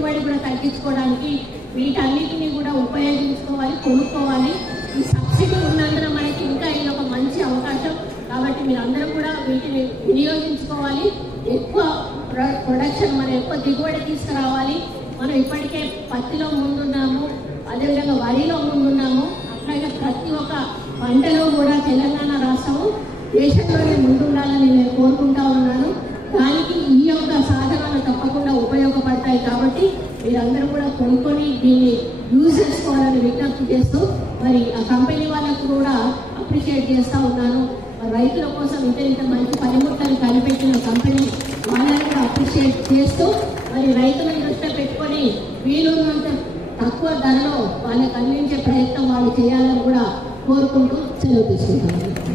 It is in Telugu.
పెట్టుబడి కూడా తగ్గించుకోవడానికి వీటన్నిటిని కూడా ఉపయోగించుకోవాలి, కొనుక్కోవాలి. ఈ సబ్సిడీ ఉన్నందున మనకి ఇంకా ఇది ఒక మంచి అవకాశం కాబట్టి మీరందరూ కూడా వీటిని వినియోగించుకోవాలి. ఎక్కువ ప్రొడక్షన్, మనం ఎక్కువ దిగుబడి తీసుకురావాలి. మనం ఇప్పటికే పత్తిలో ముందున్నాము, అదేవిధంగా వరిలో ముందున్నాము. అట్లాగే ప్రతి ఒక్క పంటలో కూడా తెలంగాణ రాష్ట్రము దేశంలోనే ముందుండాలని నేను కోరుకుంటా ఉన్నాను. దానికి ఈ యొక్క సాధనాలు తప్పకుండా ఉపయోగపడతాయి కాబట్టి మీరందరూ కూడా కొనుక్కొని దీన్ని యూజ్ చేసుకోవాలని విజ్ఞప్తి చేస్తూ మరి ఆ కంపెనీ వాళ్ళకు కూడా అప్రిషియేట్ చేస్తూ ఉన్నాను. రైతుల కోసం ఇంత మంచి పనిముట్లను కనిపెట్టిన కంపెనీ వాళ్ళని కూడా అప్రిషియేట్ చేస్తూ మరి రైతులను దృష్టిలో పెట్టుకొని వీలున్నంత తక్కువ ధరలో వాళ్ళకి అందించే ప్రయత్నం వాళ్ళు చేయాలని కూడా కోరుకుంటూ సెలవు తీసుకుంటాను.